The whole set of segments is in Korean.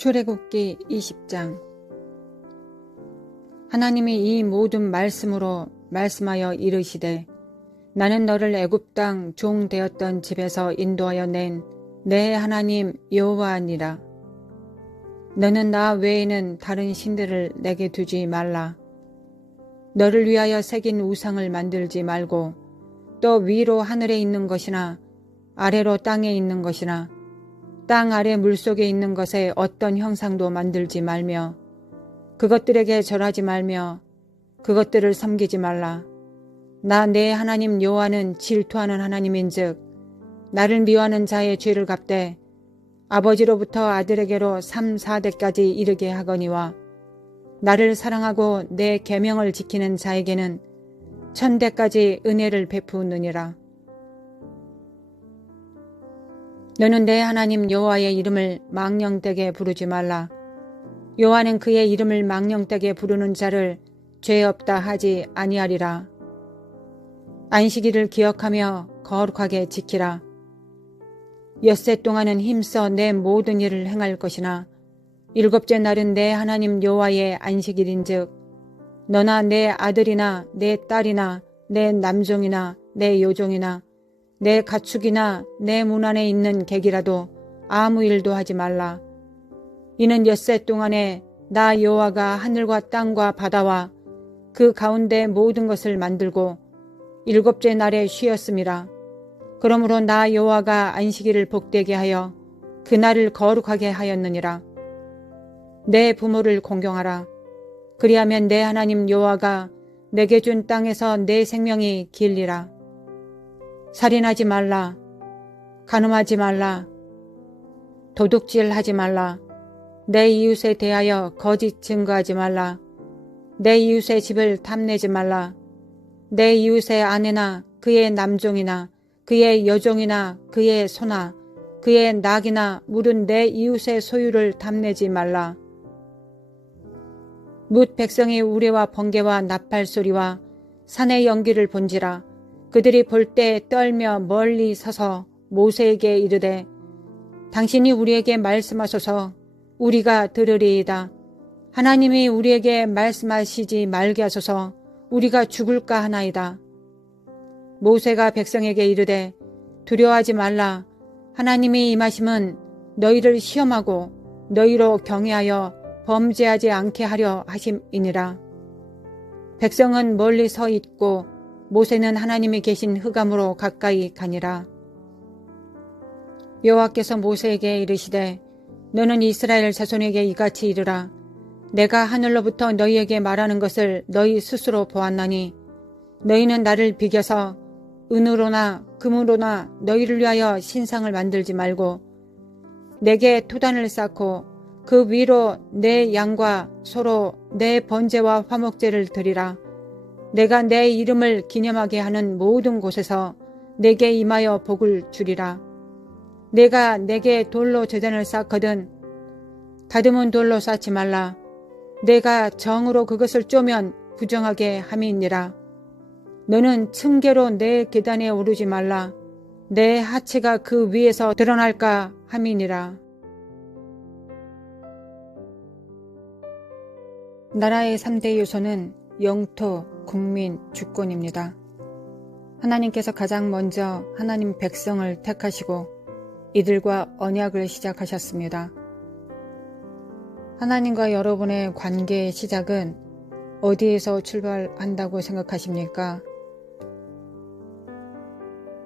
출애굽기 20장. 하나님이 이 모든 말씀으로 말씀하여 이르시되 나는 너를 애굽 땅 종 되었던 집에서 인도하여 낸 내 하나님 여호와니라. 너는 나 외에는 다른 신들을 내게 두지 말라. 너를 위하여 새긴 우상을 만들지 말고 또 위로 하늘에 있는 것이나 아래로 땅에 있는 것이나 땅 아래 물속에 있는 것에 어떤 형상도 만들지 말며 그것들에게 절하지 말며 그것들을 섬기지 말라. 나 내 하나님 여호와는 질투하는 하나님인즉 나를 미워하는 자의 죄를 갚되 아버지로부터 아들에게로 3, 4대까지 이르게 하거니와 나를 사랑하고 내 계명을 지키는 자에게는 1000대까지 은혜를 베푸느니라. 너는 내 하나님 여호와의 이름을 망령되게 부르지 말라. 여호와는 그의 이름을 망령되게 부르는 자를 죄 없다 하지 아니하리라. 안식일을 기억하며 거룩하게 지키라. 엿새 동안은 힘써 내 모든 일을 행할 것이나 일곱째 날은 내 하나님 여호와의 안식일인즉 너나 내 아들이나 내 딸이나 내 남종이나 내 여종이나 내 가축이나 내 문 안에 있는 객이라도 아무 일도 하지 말라. 이는 엿새 동안에 나 여호와가 하늘과 땅과 바다와 그 가운데 모든 것을 만들고 일곱째 날에 쉬었음이라. 그러므로 나 여호와가 안식일을 복되게 하여 그날을 거룩하게 하였느니라. 내 부모를 공경하라. 그리하면 내 하나님 여호와가 내게 준 땅에서 내 생명이 길리라. 살인하지 말라. 간음하지 말라. 도둑질하지 말라. 내 이웃에 대하여 거짓 증거하지 말라. 내 이웃의 집을 탐내지 말라. 내 이웃의 아내나 그의 남종이나 그의 여종이나 그의 소나 그의 낙이나 물은 내 이웃의 소유를 탐내지 말라. 뭇 백성이 우레와 번개와 나팔 소리와 산의 연기를 본지라. 그들이 볼 때 떨며 멀리 서서 모세에게 이르되 당신이 우리에게 말씀하소서 우리가 들으리이다. 하나님이 우리에게 말씀하시지 말게 하소서 우리가 죽을까 하나이다. 모세가 백성에게 이르되 두려워하지 말라. 하나님이 임하심은 너희를 시험하고 너희로 경외하여 범죄하지 않게 하려 하심이니라. 백성은 멀리 서 있고 모세는 하나님이 계신 흑암으로 가까이 가니라. 여호와께서 모세에게 이르시되 너는 이스라엘 자손에게 이같이 이르라. 내가 하늘로부터 너희에게 말하는 것을 너희 스스로 보았나니 너희는 나를 비겨서 은으로나 금으로나 너희를 위하여 신상을 만들지 말고 내게 토단을 쌓고 그 위로 내 양과 소로 내 번제와 화목제를 드리라. 내가 내 이름을 기념하게 하는 모든 곳에서 내게 임하여 복을 주리라. 내가 내게 돌로 제단을 쌓거든 다듬은 돌로 쌓지 말라. 내가 정으로 그것을 쪼면 부정하게 함이니라. 너는 층계로 내 계단에 오르지 말라. 내 하체가 그 위에서 드러날까 함이니라. 나라의 3대 요소는 영토, 국민, 주권입니다. 하나님께서 가장 먼저 하나님 백성을 택하시고 이들과 언약을 시작하셨습니다. 하나님과 여러분의 관계의 시작은 어디에서 출발한다고 생각하십니까?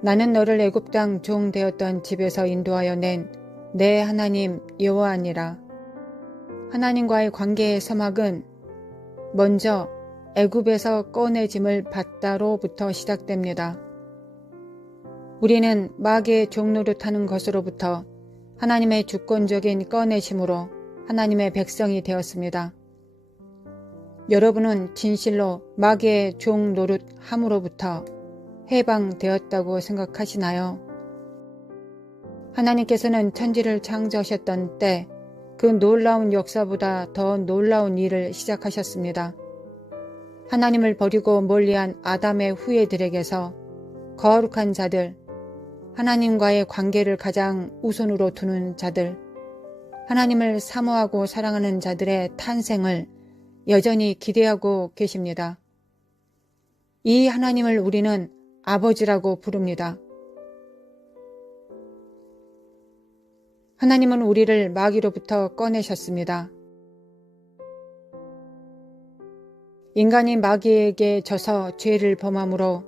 나는 너를 애굽 땅 종 되었던 집에서 인도하여 낸 내 하나님 여호와니라. 하나님과의 관계의 서막은 먼저 애굽에서 꺼내짐을 받다로부터 시작됩니다. 우리는 마귀의 종노릇하는 것으로부터 하나님의 주권적인 꺼내심으로 하나님의 백성이 되었습니다. 여러분은 진실로 마귀의 종노릇함으로부터 해방되었다고 생각하시나요? 하나님께서는 천지를 창조하셨던 때 그 놀라운 역사보다 더 놀라운 일을 시작하셨습니다. 하나님을 버리고 멀리한 아담의 후예들에게서 거룩한 자들, 하나님과의 관계를 가장 우선으로 두는 자들, 하나님을 사모하고 사랑하는 자들의 탄생을 여전히 기대하고 계십니다. 이 하나님을 우리는 아버지라고 부릅니다. 하나님은 우리를 마귀로부터 꺼내셨습니다. 인간이 마귀에게 져서 죄를 범함으로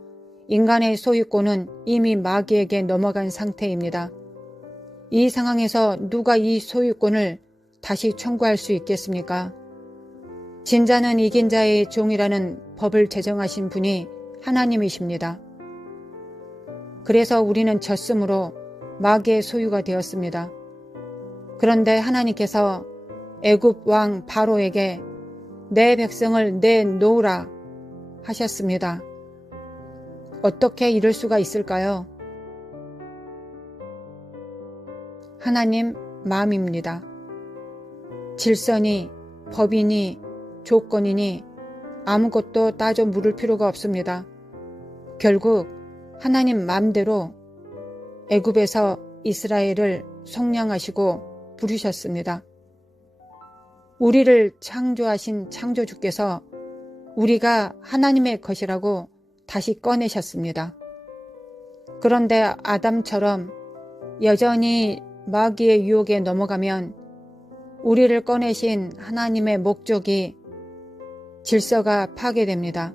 인간의 소유권은 이미 마귀에게 넘어간 상태입니다. 이 상황에서 누가 이 소유권을 다시 청구할 수 있겠습니까? 진자는 이긴 자의 종이라는 법을 제정하신 분이 하나님이십니다. 그래서 우리는 졌으므로 마귀의 소유가 되었습니다. 그런데 하나님께서 애굽 왕 바로에게 내 백성을 내놓으라 하셨습니다. 어떻게 이럴 수가 있을까요? 하나님 마음입니다. 질서니, 법이니, 조건이니 아무것도 따져 물을 필요가 없습니다. 결국 하나님 마음대로 애굽에서 이스라엘을 속량하시고 부르셨습니다. 우리를 창조하신 창조주께서 우리가 하나님의 것이라고 다시 꺼내셨습니다. 그런데 아담처럼 여전히 마귀의 유혹에 넘어가면 우리를 꺼내신 하나님의 목적이 질서가 파괴됩니다.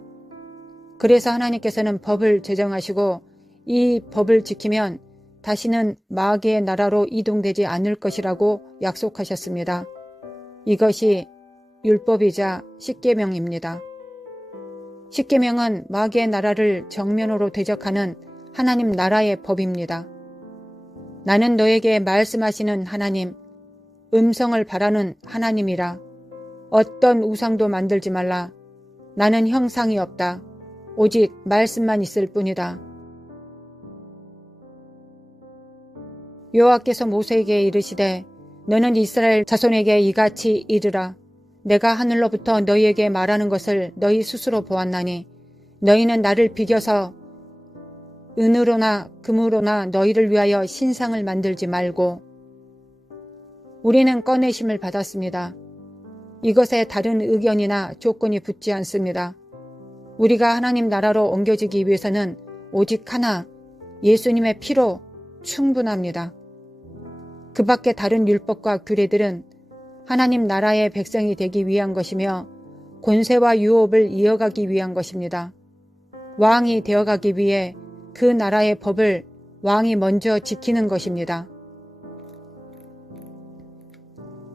그래서 하나님께서는 법을 제정하시고 이 법을 지키면 다시는 마귀의 나라로 이동되지 않을 것이라고 약속하셨습니다. 이것이 율법이자 십계명입니다. 십계명은 마귀의 나라를 정면으로 대적하는 하나님 나라의 법입니다. 나는 너에게 말씀하시는 하나님, 음성을 바라는 하나님이라. 어떤 우상도 만들지 말라. 나는 형상이 없다. 오직 말씀만 있을 뿐이다. 여호와께서 모세에게 이르시되 너는 이스라엘 자손에게 이같이 이르라. 내가 하늘로부터 너희에게 말하는 것을 너희 스스로 보았나니 너희는 나를 비겨서 은으로나 금으로나 너희를 위하여 신상을 만들지 말고. 우리는 꺼내심을 받았습니다. 이것에 다른 의견이나 조건이 붙지 않습니다. 우리가 하나님 나라로 옮겨지기 위해서는 오직 하나, 예수님의 피로 충분합니다. 그 밖에 다른 율법과 규례들은 하나님 나라의 백성이 되기 위한 것이며 권세와 유업을 이어가기 위한 것입니다. 왕이 되어가기 위해 그 나라의 법을 왕이 먼저 지키는 것입니다.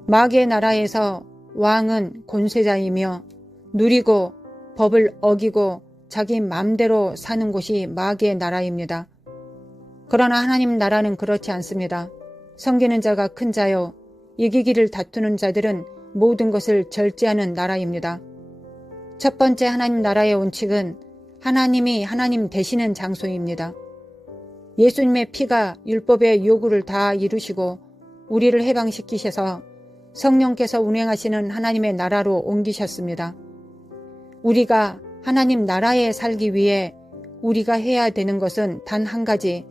마귀의 나라에서 왕은 권세자이며 누리고 법을 어기고 자기 맘대로 사는 곳이 마귀의 나라입니다. 그러나 하나님 나라는 그렇지 않습니다. 섬기는 자가 큰 자요, 이기기를 다투는 자들은 모든 것을 절제하는 나라입니다. 첫 번째 하나님 나라의 원칙은 하나님이 하나님 되시는 장소입니다. 예수님의 피가 율법의 요구를 다 이루시고 우리를 해방시키셔서 성령께서 운행하시는 하나님의 나라로 옮기셨습니다. 우리가 하나님 나라에 살기 위해 우리가 해야 되는 것은 단 한 가지,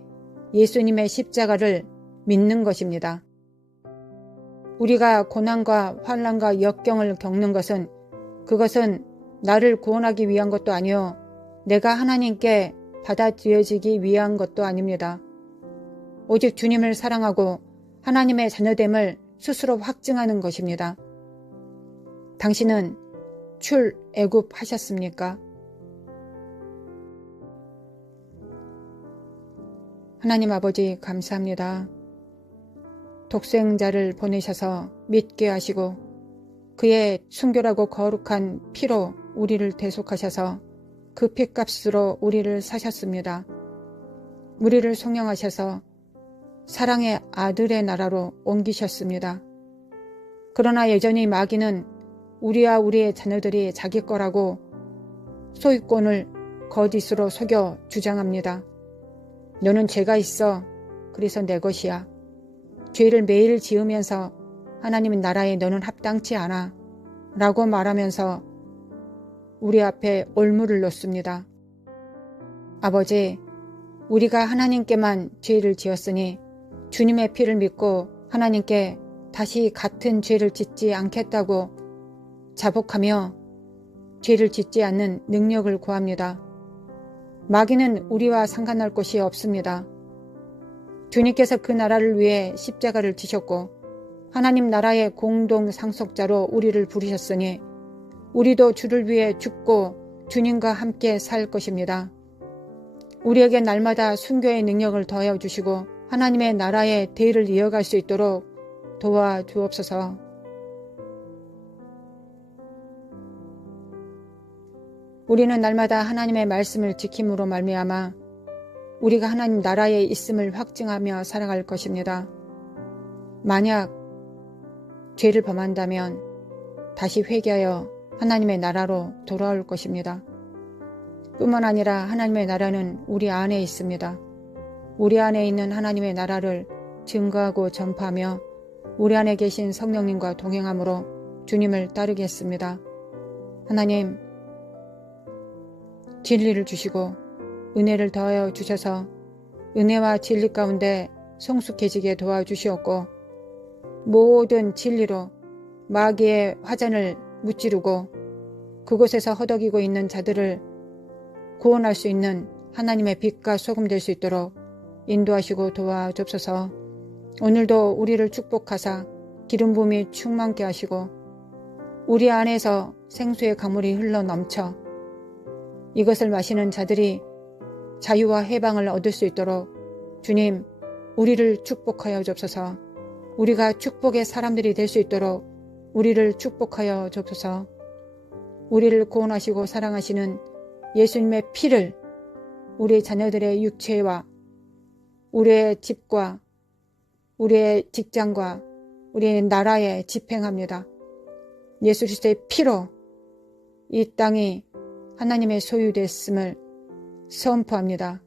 예수님의 십자가를 믿는 것입니다. 우리가 고난과 환난과 역경을 겪는 것은 그것은 나를 구원하기 위한 것도 아니요 내가 하나님께 받아들여지기 위한 것도 아닙니다. 오직 주님을 사랑하고 하나님의 자녀됨을 스스로 확증하는 것입니다. 당신은 출애굽하셨습니까? 하나님 아버지 감사합니다. 독생자를 보내셔서 믿게 하시고 그의 순결하고 거룩한 피로 우리를 대속하셔서 그 핏값으로 우리를 사셨습니다. 우리를 속량하셔서 사랑의 아들의 나라로 옮기셨습니다. 그러나 여전히 마귀는 우리와 우리의 자녀들이 자기 거라고 소유권을 거짓으로 속여 주장합니다. 너는 죄가 있어. 그래서 내 것이야. 죄를 매일 지으면서 하나님의 나라에 너는 합당치 않아 라고 말하면서 우리 앞에 올무를 놓습니다. 아버지, 우리가 하나님께만 죄를 지었으니 주님의 피를 믿고 하나님께 다시 같은 죄를 짓지 않겠다고 자복하며 죄를 짓지 않는 능력을 구합니다. 마귀는 우리와 상관할 곳이 없습니다. 주님께서 그 나라를 위해 십자가를 지셨고 하나님 나라의 공동 상속자로 우리를 부르셨으니 우리도 주를 위해 죽고 주님과 함께 살 것입니다. 우리에게 날마다 순교의 능력을 더하여 주시고 하나님의 나라의 대의를 이어갈 수 있도록 도와주옵소서. 우리는 날마다 하나님의 말씀을 지킴으로 말미암아 우리가 하나님 나라에 있음을 확증하며 살아갈 것입니다. 만약 죄를 범한다면 다시 회개하여 하나님의 나라로 돌아올 것입니다. 뿐만 아니라 하나님의 나라는 우리 안에 있습니다. 우리 안에 있는 하나님의 나라를 증거하고 전파하며 우리 안에 계신 성령님과 동행함으로 주님을 따르겠습니다. 하나님, 진리를 주시고 은혜를 더하여 주셔서 은혜와 진리 가운데 성숙해지게 도와주시옵고 모든 진리로 마귀의 화전을 무찌르고 그곳에서 허덕이고 있는 자들을 구원할 수 있는 하나님의 빛과 소금 될 수 있도록 인도하시고 도와주옵소서. 오늘도 우리를 축복하사 기름 부음이 충만케 하시고 우리 안에서 생수의 강물이 흘러 넘쳐 이것을 마시는 자들이 자유와 해방을 얻을 수 있도록 주님, 우리를 축복하여 주옵소서. 우리가 축복의 사람들이 될 수 있도록 우리를 축복하여 주옵소서. 우리를 구원하시고 사랑하시는 예수님의 피를 우리 자녀들의 육체와 우리의 집과 우리의 직장과 우리의 나라에 집행합니다. 예수 그리스도의 피로 이 땅이 하나님의 소유됐음을 선포합니다.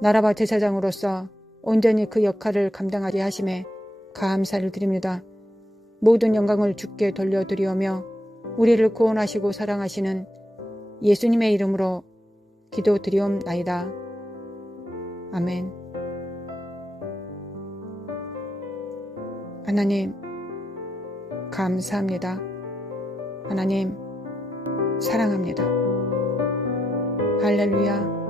나라와 제사장으로서 온전히 그 역할을 감당하게 하심에 감사를 드립니다. 모든 영광을 주께 돌려드리오며 우리를 구원하시고 사랑하시는 예수님의 이름으로 기도드리옵나이다. 아멘. 하나님, 감사합니다. 하나님, 사랑합니다. 할렐루야.